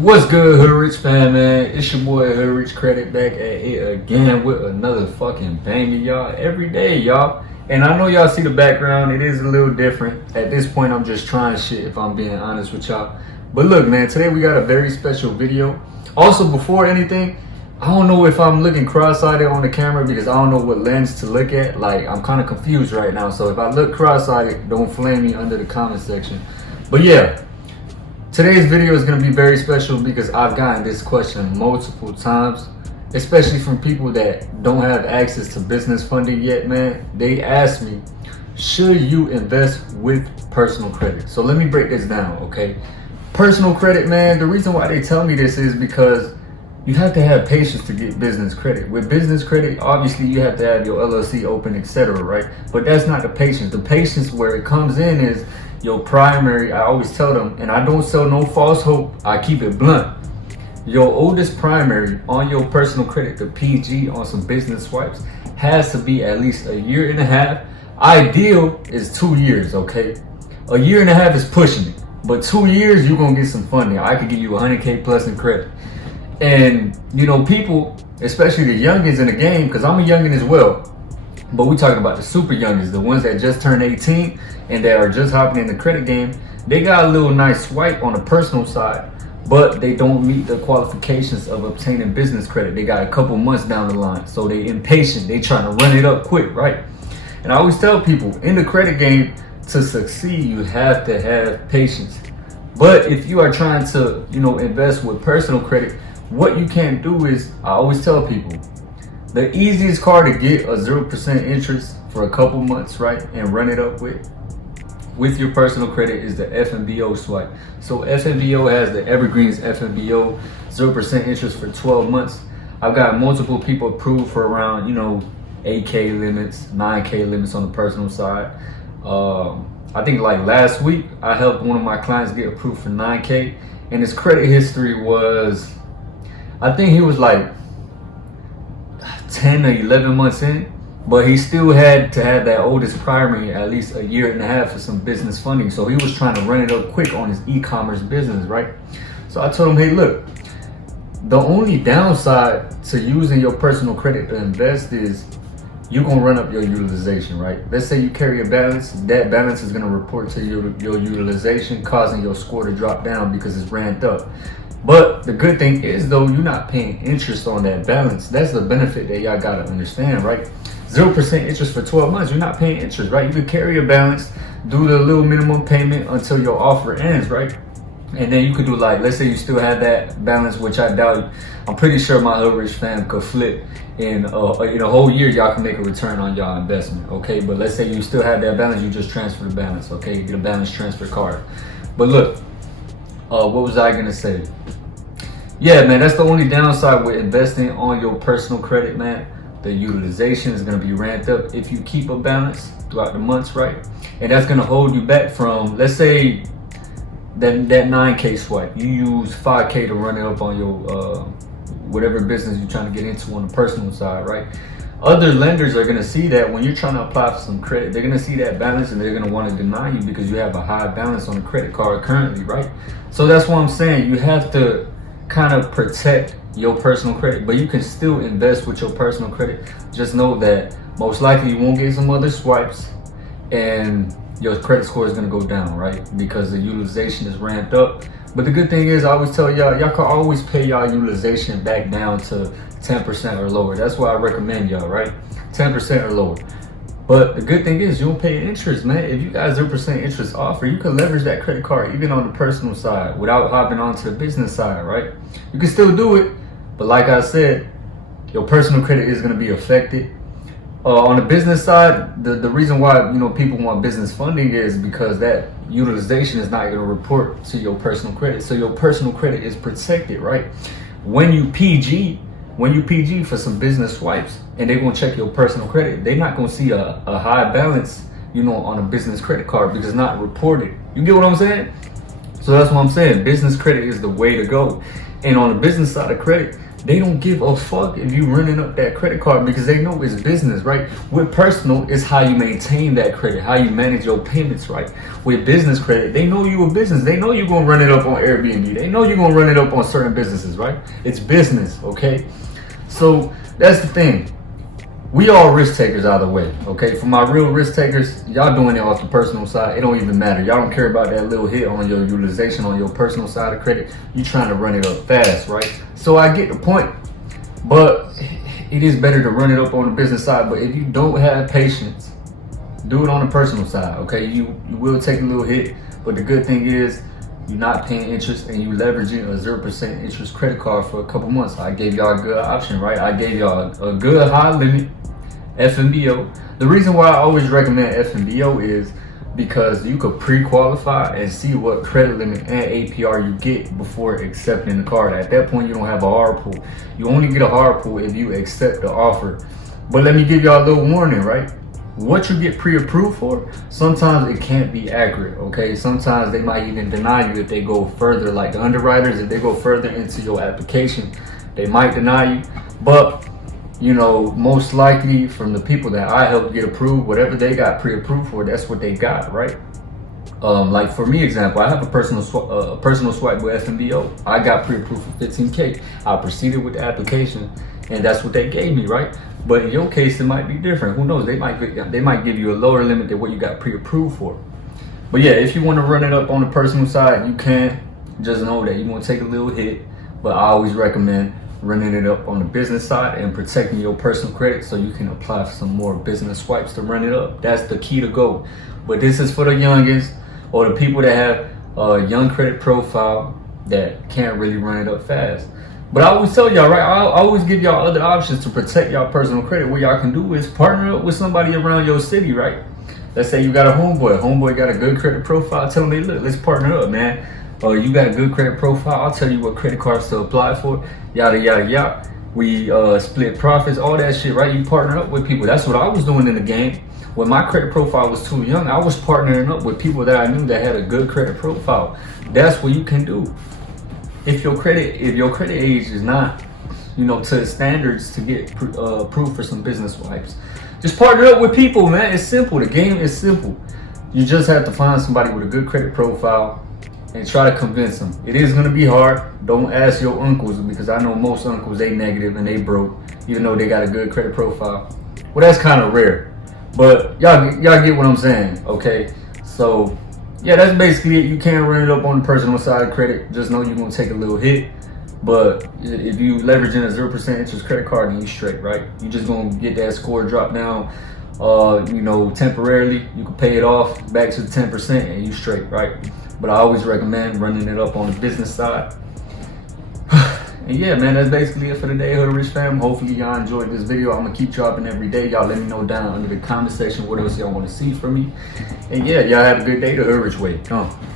What's good, Hood Rich fan, man? It's your boy Hood Rich Credit back at it again with another fucking banger, y'all. Every day, y'all. And I know y'all see the background. It is a little different. At this point, I'm just trying shit, if I'm being honest with y'all. But look, man, today we got a very special video. Also, before anything, I don't know if I'm looking cross-eyed on the camera because I don't know what lens to look at. Like, I'm kind of confused right now. So if I look cross-eyed, don't flame me under the comment section. But yeah. Today's video is going to be very special because I've gotten this question multiple times, especially from people that don't have access to business funding yet, man. They ask me, should you invest with personal credit? So let me break this down, okay? Personal credit, man, the reason why they tell me this is because you have to have patience to get business credit. With business credit, obviously you have to have your LLC open, etc., right? But that's not the patience. The patience where it comes in is your primary. I always tell them, and I don't sell no false hope, I keep it blunt. Your oldest primary on your personal credit, the PG on some business swipes, has to be at least a year and a half. Ideal is 2 years, okay? A year and a half is pushing it, but 2 years, you're gonna get some funding. I could give you 100K plus in credit. And you know, people, especially the youngins in the game, because I'm a youngin as well, but we're talking about the super youngins, the ones that just turned 18 and that are just hopping in the credit game. They got a little nice swipe on the personal side, but they don't meet the qualifications of obtaining business credit. They got a couple months down the line, so they impatient. They trying to run it up quick, right? And I always tell people, in the credit game, to succeed, you have to have patience. But if you are trying to, invest with personal credit, what you can't do is, I always tell people, the easiest car to get a 0% interest for a couple months, right, and run it up with your personal credit is the FMBO swipe. So FMBO has the Evergreens FMBO, 0% interest for 12 months. I've got multiple people approved for around, 8K limits, 9K limits on the personal side. I think like last week, I helped one of my clients get approved for 9K, and his credit history was, I think he was like 10 or 11 months in, but he still had to have that oldest primary at least a year and a half for some business funding. So he was trying to run it up quick on his e-commerce business, right? So I told him, hey, look, the only downside to using your personal credit to invest is you're gonna run up your utilization, right? Let's say you carry a balance, that balance is gonna report to your utilization, causing your score to drop down because it's ramped up. But the good thing is, though, you're not paying interest on that balance. That's the benefit that y'all gotta understand, right? 0% interest for 12 months, you're not paying interest, right? You can carry a balance, do the little minimum payment until your offer ends, right? And then you could do, like, let's say you still have that balance, which I doubt. I'm pretty sure my Hood Rich fam could flip in a whole year. Y'all can make a return on y'all investment, okay? But let's say you still have that balance, you just transfer the balance, okay? Get a balance transfer card. But look, what was I gonna say? Yeah, man, that's the only downside with investing on your personal credit, man. The utilization is gonna be ramped up if you keep a balance throughout the months, right? And that's gonna hold you back from, let's say, that 9K swipe. You use 5K to run it up on your whatever business you're trying to get into on the personal side, right? Other lenders are gonna see that when you're trying to apply for some credit, they're gonna see that balance and they're gonna want to deny you because you have a high balance on the credit card currently, right? So that's what I'm saying. You have to kind of protect your personal credit, but you can still invest with your personal credit. Just know that most likely you won't get some other swipes and your credit score is going to go down, right? Because the utilization is ramped up. But the good thing is, I always tell y'all can always pay y'all utilization back down to 10% or lower. That's why I recommend y'all, right? 10% or lower. But the good thing is you don't pay interest, man. If you got 0% interest offer, you can leverage that credit card even on the personal side without hopping onto the business side, right? You can still do it, but like I said, your personal credit is going to be affected. On the business side, the reason why people want business funding is because that utilization is not going to report to your personal credit. So your personal credit is protected, right? When you PG for some business swipes and they're gonna check your personal credit, they're not gonna see a high balance, on a business credit card because it's not reported. You get what I'm saying? So that's what I'm saying. Business credit is the way to go. And on the business side of credit, They don't give a fuck if you running up that credit card because they know it's business, right? With personal, it's how you maintain that credit, how you manage your payments, right? With business credit, they know you a business. They know you're gonna run it up on Airbnb. They know you're gonna run it up on certain businesses, right? It's business, okay? So that's the thing. We all risk takers either way, okay? For my real risk takers, y'all doing it off the personal side. It don't even matter. Y'all don't care about that little hit on your utilization on your personal side of credit. You trying to run it up fast, right? So I get the point, but it is better to run it up on the business side. But if you don't have patience, do it on the personal side, okay? You will take a little hit, but the good thing is you're not paying interest and you leveraging a 0% interest credit card for a couple months. I gave y'all a good option, right? I gave y'all a good high limit FMBO. The reason why I always recommend FMBO is because you could pre-qualify and see what credit limit and APR you get before accepting the card. At that point, you don't have a hard pull. You only get a hard pull if you accept the offer. But let me give y'all a little warning, right? What you get pre-approved for, sometimes it can't be accurate, okay? Sometimes they might even deny you if they go further. Like the underwriters, if they go further into your application, they might deny you. But you know, most likely from the people that I helped get approved, whatever they got pre-approved for, that's what they got, right? Like for me, example, I have a personal swipe with FMBO. I got pre-approved for 15K. I proceeded with the application, and that's what they gave me, right? But in your case, it might be different. Who knows? They might give you a lower limit than what you got pre-approved for. But yeah, if you want to run it up on the personal side, you can. Just know that you're gonna take a little hit, but I always recommend running it up on the business side and protecting your personal credit so you can apply for some more business swipes to run it up. That's the key to go. But this is for the youngest or the people that have a young credit profile that can't really run it up fast. But I always tell y'all, right? I always give y'all other options to protect y'all personal credit. What y'all can do is partner up with somebody around your city, right? Let's say you got a homeboy got a good credit profile. Tell them, hey, look, let's partner up, man. Or you got a good credit profile, I'll tell you what credit cards to apply for, yada, yada, yada. We split profits, all that shit, right? You partner up with people. That's what I was doing in the game. When my credit profile was too young, I was partnering up with people that I knew that had a good credit profile. That's what you can do. If your credit age is not, you know, to the standards to get approved for some business swipes, just partner up with people, man. It's simple. The game is simple. You just have to find somebody with a good credit profile and try to convince them. It is gonna be hard. Don't ask your uncles, because I know most uncles, they negative and they broke, even though they got a good credit profile. Well, that's kind of rare, but y'all get what I'm saying, okay? So yeah, that's basically it. You can't run it up on the personal side of credit. Just know you're gonna take a little hit, but if you leveraging a 0% interest credit card, then you straight, right? You just gonna get that score drop down, you know, temporarily. You can pay it off back to the 10% and you straight, right? But I always recommend running it up on the business side. And yeah, man, that's basically it for today, Hood Rich fam. Hopefully y'all enjoyed this video. I'm gonna keep dropping every day. Y'all let me know down under the comment section what else y'all want to see from me. And yeah, y'all have a good day the Hood Rich way. Come on.